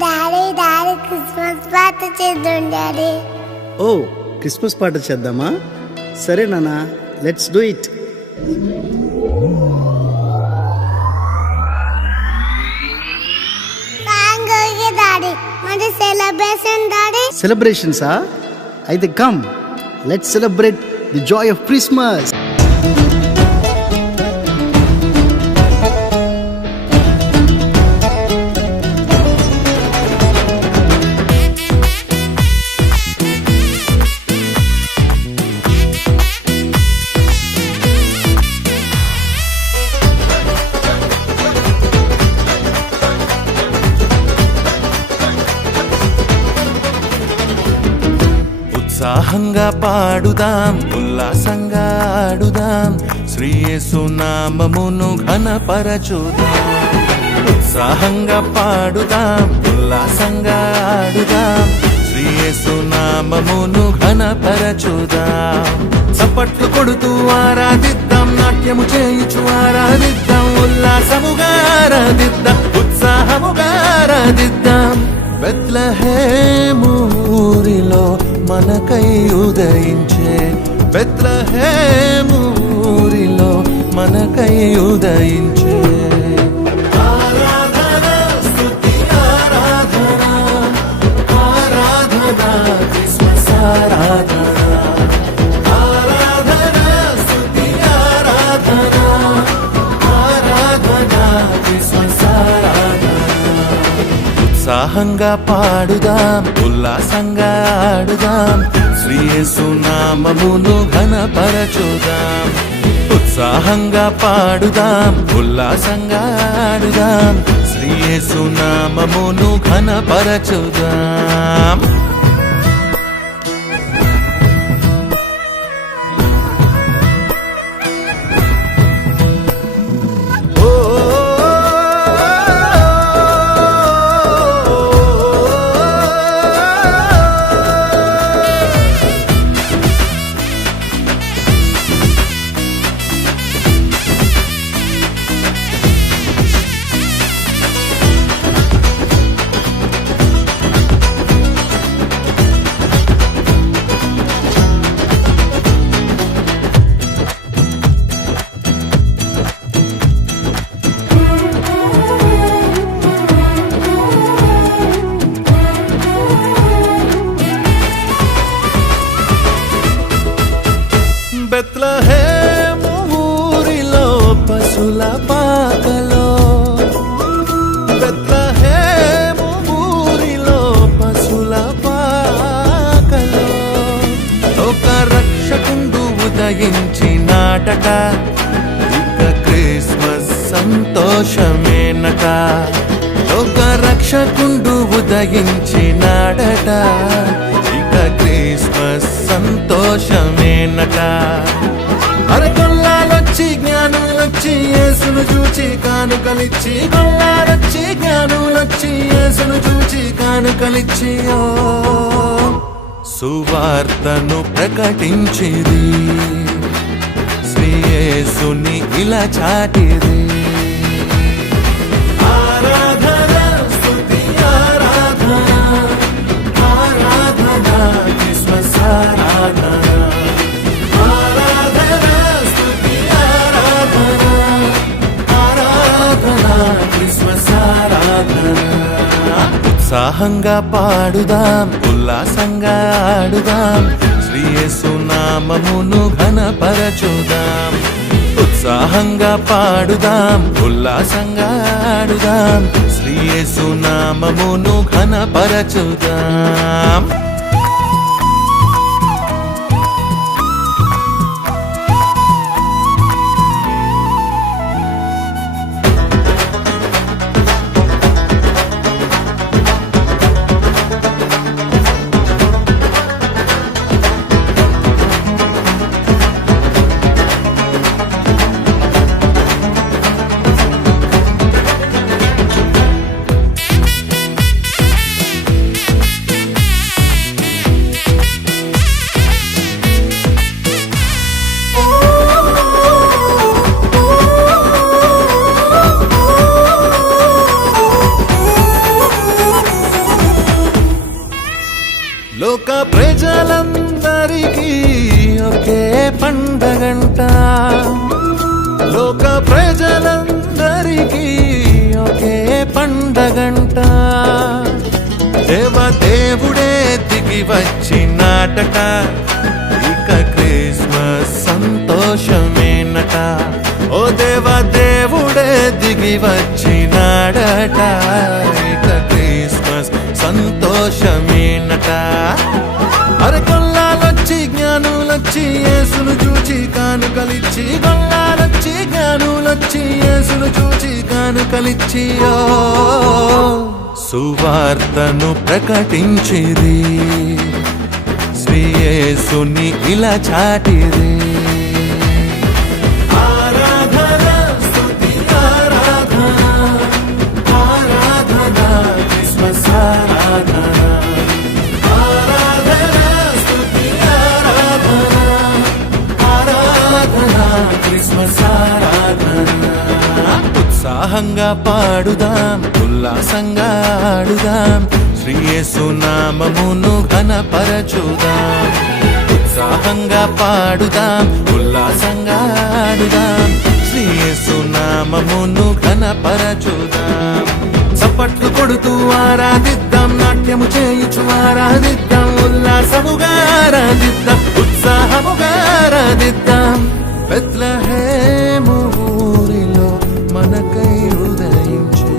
Daddy daddy Christmas party చేద్దాం daddy. ఓ Christmas పాట చేద్దామా? సరే నాన్న, లెట్స్ డూ ఇట్. డాడీ మరి సెలబ్రేషన్ డాడీ. సెలబ్రేషన్సా? అయితే come, let's celebrate the Joy of Christmas. ఉత్సాహంగా పాడుదాం, ఉల్లాసంగా ఆడుదాం, శ్రీ యేసు నామమును ఘనపరచుదాం. ఉత్సాహంగా పాడుదాం, ఉల్లాసంగా ఆడుదాం, శ్రీ యేసు నామమును ఘనపరచుదాం. చప్పట్లు కొడుతూ ఆరాధిద్దాం, నాట్యము చేయుచు ఆరాధిద్దాం, ఉల్లాసముగా ఆరాధిద్దాం, ఉత్సాహముగా ఆరాధిద్దాం. బెత్లెహేము ఊరిలో మనకై ఉదయించే, బెత్లెహేము ఊరిలో మనకై ఉదయించే. ఆరాధన స్తుతి ఆరాధన, ఆరాధన క్రిస్మస్ ఆరాధన, ఆరాధన స్తుతి ఆరాధన, ఆరాధన క్రిస్మస్ ఆరాధన. ఉత్సాహంగా పాడుదాం, ఉల్లాసంగా ఆడుదాం, శ్రీ యేసు నామమును ఘనపరచుదాం. ఉత్సాహంగా పాడుదాం, ఉల్లాసంగా ఆడుదాం, శ్రీ యేసు నామమును ఘనపరచుదాం. బెత్లెహేము ఊరిలో పశుల పాకలో, బెత్లెహేము ఊరిలో పశుల పాకలో, లోక రక్షకుండు ఉదయించినాడట, ఇక క్రిస్మస్ సంతోషమేనట. లోక రక్షకుండు ఉదయించినాడట, ఇక క్రిస్మస్ సంతోషమేనట. అరకొల్లాలొచ్చి జ్ఞానులొచ్చి యేసును చూచి కానుకలిచ్చి, కొల్లాలొచ్చి జ్ఞానులొచ్చి యేసును చూచి కానుకలిచ్చి, ఓ సువార్తను ప్రకటించిరి, శ్రీ యేసుని ఇలా చాటిరి. ఆరాధన స్తుతి ఆరాధన, ఆరాధన క్రిస్మస్ ఆరాధన, ఆరాధన స్తుతి ఆరాధన, ఆరాధన క్రిస్మస్ ఆరాధన. ఉత్సాహంగా పాడుదాం, ఉల్లాసంగా ఆడుదాం, శ్రీ యేసు నామమును ఘనపరచుదాం. ఉత్సాహంగా పాడుదాం, ఉల్లాసంగా ఆడుదాం, శ్రీ యేసు నామమును ఘనపరచుదాం. పండగంట దేవదేవుడే దిగి వచ్చినాడట ఇక క్రిస్మస్ సంతోషమేనట ఓ దేవదేవుడే దిగి వచ్చినాడట ఇక క్రిస్మస్ సంతోషమేనట అరే గొల్లాలొచ్చి జ్ఞానులొచ్చి యేసును చూచి కానుకలిచ్చి గొల్లాలొచ్చి జ్ఞానులొచ్చి యేసును చూచి కానుకలిచ్చి ఓ సువార్తను ప్రకటించిరి శ్రీ యేసుని ఇలా చాటిరి ఆరాధన స్తుతి ఆరాధన ఆరాధన క్రిస్మస్ ఆరాధన ఆరాధన స్తుతి ఆరాధన ఆరాధన క్రిస్మస్ ఆరాధన ఉత్సాహంగా పాడుదాం ఉల్లాసంగా ఆడుదాం శ్రీ యేసు నామమును ఘనపరచుదాం ఉత్సాహంగా పాడుదాం ఉల్లాసంగా ఆడుదాం శ్రీ యేసు నామమును ఘనపరచుదాం చప్పట్లు కొడుతూ ఆరాధిద్దాం నాట్యము చేయుచు ఆరాధిద్దాం ఉల్లాసముగా ఆరాధిద్దాం ఉత్సాహముగా ఆరాధిద్దాం బెత్లెహేము ఊరిలో మనకై ఉదయించే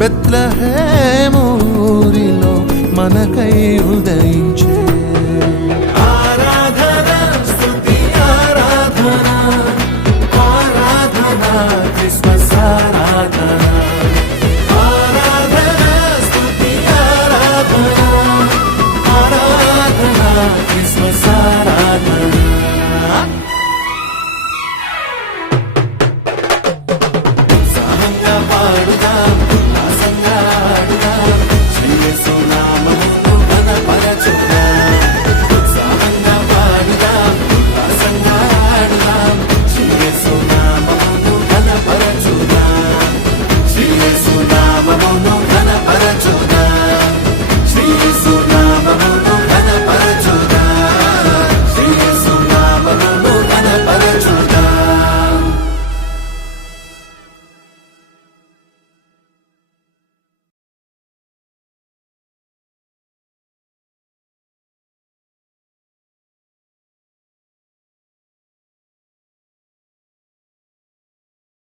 బెత్లెహేము ఊరిలో మనకై ఉదయించే ఆరాధన స్తుతి ఆరాధన ఆరాధన క్రిస్మస్ ఆరాధన ఆరాధన స్తుతి ఆరాధన ఆరాధన క్రిస్మస్ ఆరాధన ఉత్సాహంగా పాడుదాం